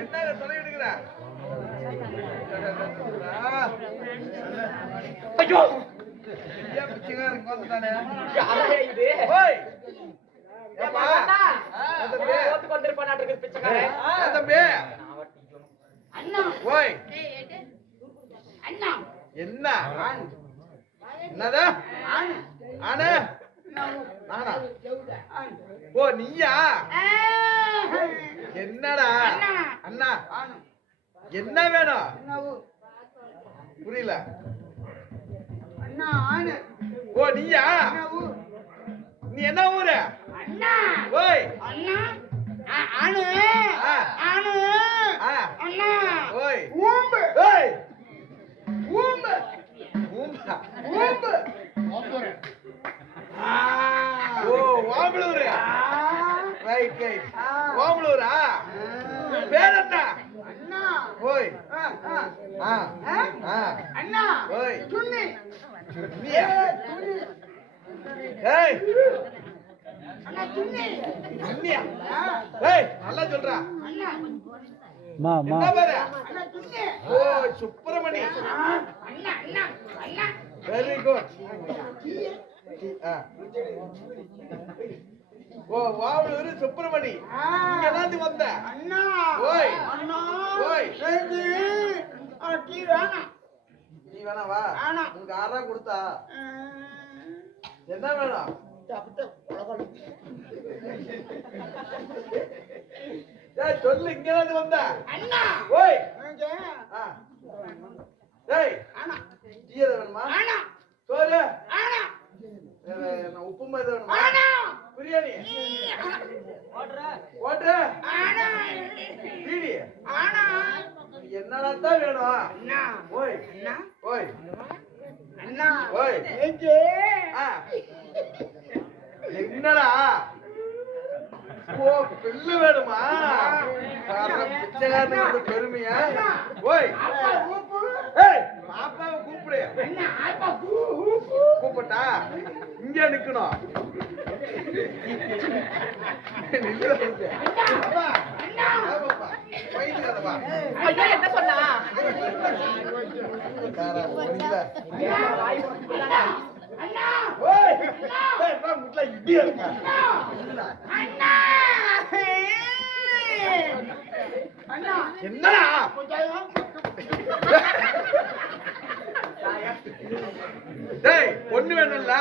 என்ன தொலை எடுக்கிற ஐயோ! ஏன் பிச்சைக்காரன் வந்துட்டானே இது? ஓய்! என்ன? என்னதா? ஆனே. நானா? ஓ நீயா? என்னடா? அண்ணா. என்ன வேணும்? புரியல. ஓ நீயா? நீ என்ன ஊரு? ஓய். வாம்பலூரா பேர் என்ன அண்ணா. ஓய். ஆ, ஆ. அண்ணா. ஓய். துண்ணி ஏய். அண்ணா துண்ணி ஆ, ஏய் நல்லா சொல்றா. அண்ணா. துண்ணி ஓ சுப்பிரமணி. ஆ, அண்ணா அண்ணா அண்ணா. வெரி குட் ஓ வாவலூர் சுப்பிரமணி. ஆ. இங்க தான் வந்த. அண்ணா. ஓய். அண்ணா. ஓய். ஆ, டீ வேணாம் நீ வேணா வா. வேணாம். உனக்கு ஆறா கொடுத்தா. என்ன வேணும்? சொல்லு இங்க தான் வந்த. அண்ணா. ஓய். ஏய். ஆனா டீ வேணுமா? ஆனா சோறு ஆனா வேற என்ன உப்புமா எது வேணுமா ஆனா ஓட்டு ஆனா. என்னடா தான் வேணும்? அண்ணா. ஓய். அண்ணா. ஓய். அண்ணா. ஓய். என்னடா? ஓ பில்லு வேணுமா? வந்து பெருமையா? ஓய். ஏய் பாப்பாவை கூப்பிடு. கூப்பிட்டா இங்க நிக்கணும். என்ன சொன்னா இருக்கா. என்னடா கொஞ்சம் டேய் பொண்ணு வேணும்ல?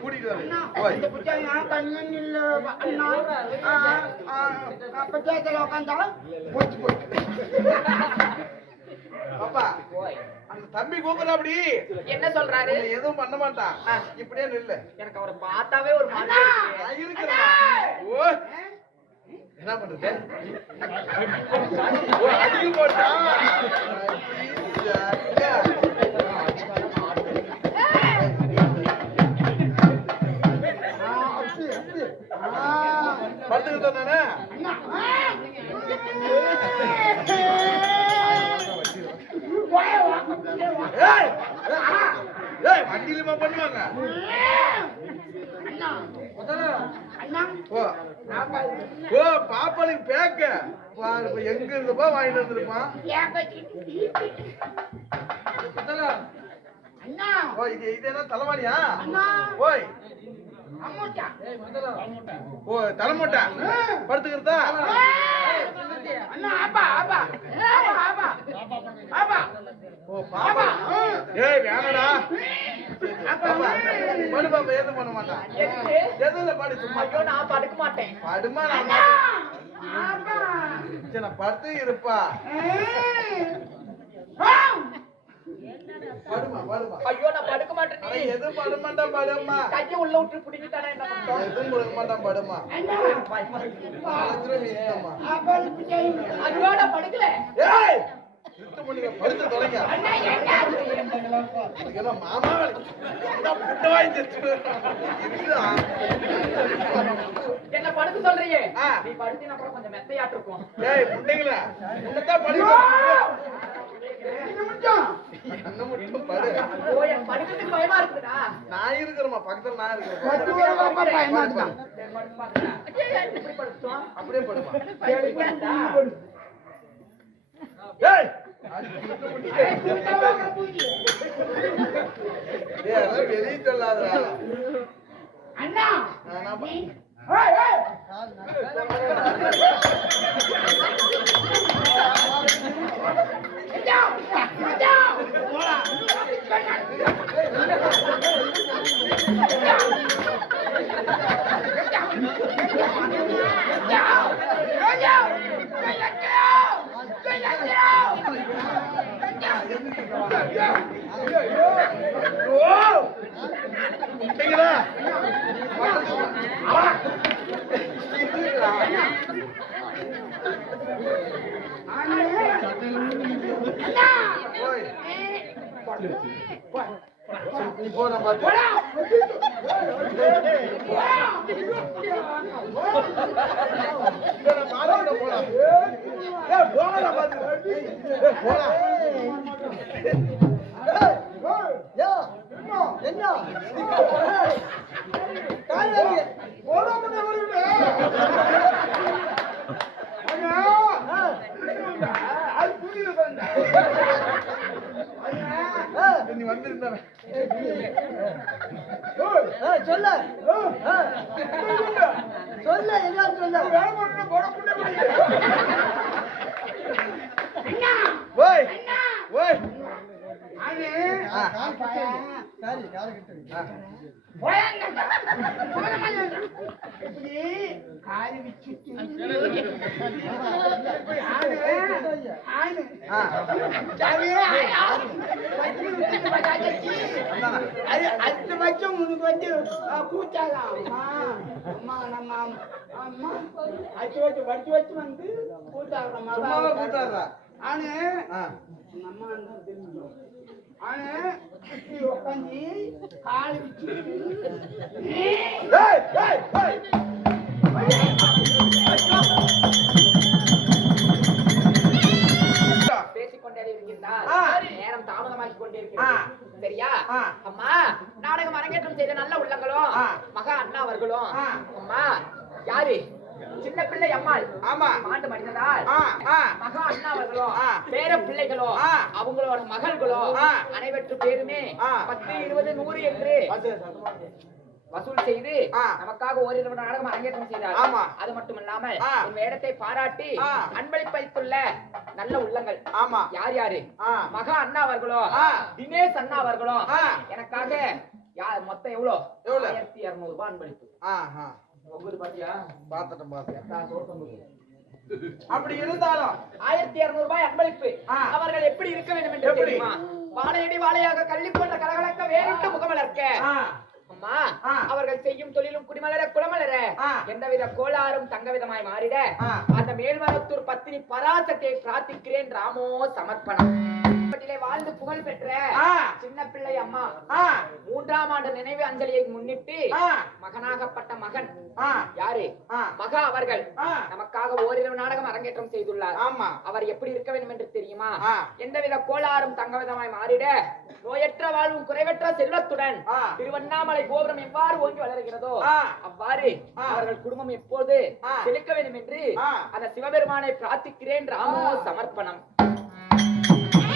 கூட்டிட்டு வரேன் போச்சு போச்சு. பாப்பா அந்த தம்பி கூப்பிடுற அப்படி. என்ன சொல்றாரு? எதுவும் பண்ண மாட்டான். இப்படியே நில்லு. எனக்கு அவரை பார்த்தாவே ஒரு மாதிரி இருக்கிறேன். ஓ. என்ன பண்றது? அதிகம் நானே. ஏய் வண்டியிலுமா பண்ணுவாங்க ஓ பாப்பாளுக்கு பேக்க. பாரு, எங்க இருந்தப்பா வாங்கிட்டு வந்திருப்பான். இது இது என்ன தலைவாணியா? ஓய் ஓ தலைமொட்டை. படுத்துக்கிறதா? ஓ பாப்பா. ஏய் வேணடா. படு பாப்பா எதுவும் பண்ண மாட்டான்? எதுல பாடு சும்மா நான் படுக்க மாட்டேன். படுமா நான் படுத்து இருப்பா. ஐயோ நான் படுக்க மாட்டேன். எதுவும் பட மாட்டான் படுமா கையை உள்ள விட்டு பிடிக்கிட்டானா என்ன எதுவும் மாட்டான் படுமா படுக்கல. ஏய் பண்ணிக்க படுத்து தொலைங்க. என்ன மாமா புட்டு வாங்கி படுக்க சொல்றீங்க. நீ படுத்தினா அப்புறம் கொஞ்சம் மெத்தையாட்டு இருக்கும் ஏய் புட்டைங்களா உன்னதான் படிக்க என்ன மட்டும் படுக்கிறதுக்கு பயமா இருக்குடா நான் இருக்கிறேம்மா பக்கத்துல நான் இருக்கிறேன். பயமா இருக்கான் சரி, நீ போ நான் பாத்து நான் பாத்துக்கிட்ட போலாம் ஏய் போடா நான் பாத்து ஏய் போடா யோ என்ன காலையில போடாம வருது அது புரியுது நீ வந்திருந்தவன். சொல்ல. சொல்ல என்ன சொல்ல? வேலை போட அது வருஷம் உனக்கு வந்து கூச்சாலாம் அம்மா அம்மா நம்ம அம்மா அச்சு வச்சு வச்சு வச்சு வந்து கூச்சாடுறோம் கூட்டாடுறா. ஆனு. நம்ம தெரியும் ஆனு உட்காந்து காலி. நேரம் தாமதமாகி கொண்டே ஆ. இருக்கிறது சரியா. அம்மா நாடகம் அரங்கேற்றம் செய்த நல்ல உள்ளங்களும். மகா அண்ணா அவர்களும். அம்மா யாரு சின்ன பிள்ளை அம்மாள் ஆமா மகா. பேர பிள்ளைகளோ. அவங்களோட மகள்களோ. அனைவற்று பேருமே. பத்து இருபது நூறு என்று. வசூல் செய்து. நமக்காக ஓரிரவு நாடகம் அரங்கேற்றம் செய்தார் ஆமா. அது மட்டுமல்லாமல் ஆ. உன் வேடத்தை பாராட்டி. அன்பளிப்பளித்துள்ள நல்ல உள்ளங்கள் ஆமா யார் யாரு. மகா அண்ணா அவர்களோ. தினேஷ் அண்ணா அவர்களோ. எனக்காக மொத்தம் எவ்வளோ எவ்வளவு? ஆயிரத்தி இருநூறு ரூபாய் அன்பளிப்பு பாத்துட்டேன் பாத்துட்டேன். அப்படி இருந்தாலும் ஆயிரத்தி இருநூறு ரூபாய் அன்பளிப்பு. அவர்கள் எப்படி இருக்க வேண்டும் என்று? தெரியுமா வாழையடி வாழையாக கள்ளி போன்ற கலகலக்க வேறிட்டு முகமலர்க்க அம்மா. அவர்கள் செய்யும் தொழிலும் குடிமலர குளமலர. எந்தவித கோளாறும் தங்கவிதமாய் மாறிட. அந்த மேல்வரத்தூர் பத்தினி பராசத்தை பிரார்த்திக்கிறேன் ராமோ சமர்ப்பணம் பட்டிலே வாழ்ந்து புகழ் பெற்ற. சின்ன பிள்ளை அம்மா மூன்றாம் ஆண்டு நினைவு அஞ்சலியை முன்னிட்டு. மகனாகப்பட்ட மகன் யாரு. மகா அவர்கள். நமக்காக ஓரிரவு நாடகம் அரங்கேற்றம் செய்துள்ளார் ஆமா அவர் எப்படி இருக்க வேண்டும் என்று தெரியுமா. எந்தவித கோளாறும் தங்கவிதமாய் மாறிட நோயற்ற வாழ்வும் குறைவற்ற செல்வத்துடன். திருவண்ணாமலை கோபுரம் எவ்வாறு ஓங்கி வளர்கிறதோ. அவ்வாறு. அவர்கள் குடும்பம் எப்போது ஆ. செழிக்க வேண்டும் என்று. அந்த சிவபெருமானை பிரார்த்திக்கிறேன் ராமோ. சமர்ப்பணம்